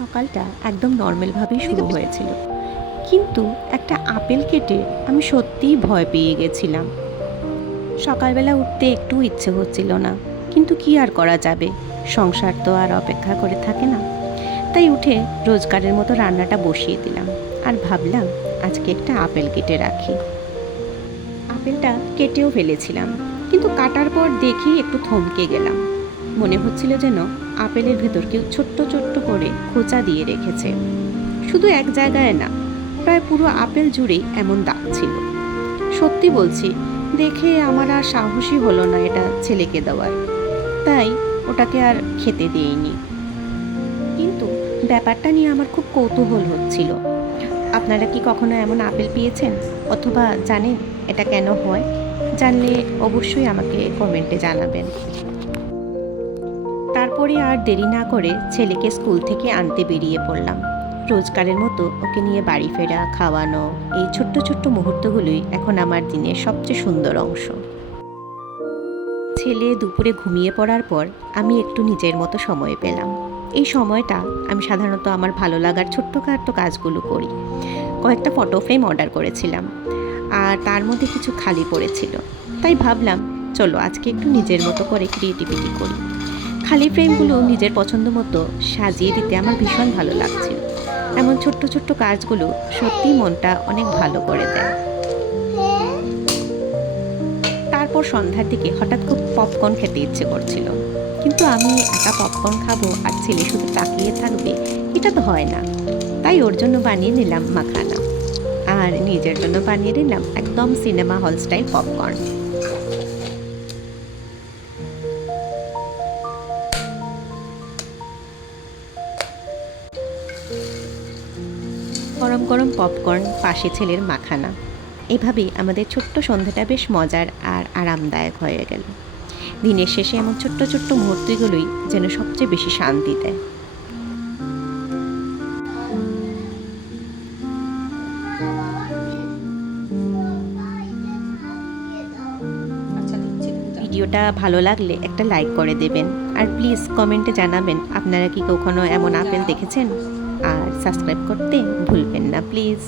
সকালটা একদম নর্মালভাবেই শুরু হয়েছিল, কিন্তু একটা আপেল কেটে আমি সত্যিই ভয় পেয়ে গেছিলাম। সকালবেলা উঠতে একটু ইচ্ছে হচ্ছিল না, কিন্তু কি আর করা যাবে, সংসার তো আর অপেক্ষা করে থাকে না। তাই উঠে রোজগারের মতো রান্নাটা বসিয়ে দিলাম আর ভাবলাম আজকে একটা আপেল কেটে রাখি। আপেলটা কেটেও ফেলেছিলাম, কিন্তু কাটার পর দেখি একটু থমকে গেলাম। মনে হচ্ছিল যেন আপেলের ভেতর কেউ ছোট্ট ছোট্ট করে খোঁচা দিয়ে রেখেছে। শুধু এক জায়গায় না, প্রায় পুরো আপেল জুড়েই এমন দাগ ছিল। সত্যি বলছি, দেখে আমার আর সাহসী হলো না এটা ছেলেকে দেওয়ার, তাই ওটাকে আর খেতে দিইনি। কিন্তু ব্যাপারটা নিয়ে আমার খুব কৌতূহল হচ্ছিল। আপনারা কি কখনো এমন আপেল পেয়েছেন, অথবা জানেন এটা কেন হয়? জানলে অবশ্যই আমাকে কমেন্টে জানাবেন। তারপরে আর দেরি না করে ছেলেকে স্কুল থেকে আনতে বেরিয়ে পড়লাম। রোজগারের মতো ওকে নিয়ে বাড়ি ফেরা, খাওয়ানো, এই ছোট্ট ছোট্ট মুহূর্তগুলোই এখন আমার দিনের সবচেয়ে সুন্দর অংশ। ছেলে দুপুরে ঘুমিয়ে পড়ার পর আমি একটু নিজের মতো সময় পেলাম। এই সময়টা আমি সাধারণত আমার ভালো লাগার ছোট্টখাট্টো কাজগুলো করি। কয়েকটা ফটো ফ্রেম অর্ডার করেছিলাম, আর তার মধ্যে কিছু খালি পড়েছিল। তাই ভাবলাম চলো আজকে একটু নিজের মতো করে ক্রিয়েটিভিটি করি। খালি ফ্রেমগুলো নিজের পছন্দ মতো সাজিয়ে দিতে আমার ভীষণ ভালো লাগছিল। এমন ছোট্ট ছোট্ট কাজগুলো সত্যিই মনটা অনেক ভালো করে দেয়। তারপর সন্ধ্যার দিকে হঠাৎ খুব পপকর্ন খেতে ইচ্ছে করছিল, কিন্তু আমি একা পপকর্ন খাবো আর ছেলে শুধু তাকিয়ে থাকবে, এটা তো হয় না। তাই ওর জন্য বানিয়ে নিলাম মাখানা, আর নিজের জন্য বানিয়ে নিলাম একদম সিনেমা হল স্টাইল পপকর্ন। গরম গরম পপকর্ন, পাশে ছেলের মাখানা, এভাবেই আমাদের ছোট্ট সন্ধ্যাটা বেশ মজার আর আরামদায়ক হয়ে গেল। দিনের শেষে এমন ছোট্ট ছোট্ট মুহূর্তগুলোই যেন সবচেয়ে বেশি শান্তি দেয়। ভিডিওটা ভালো লাগলে একটা লাইক করে দেবেন, আর প্লিজ কমেন্টে জানাবেন আপনারা কি কখনো এমন আপেল দেখেছেন, আর সাবস্ক্রাইব করতে ভুলবেন না প্লিজ।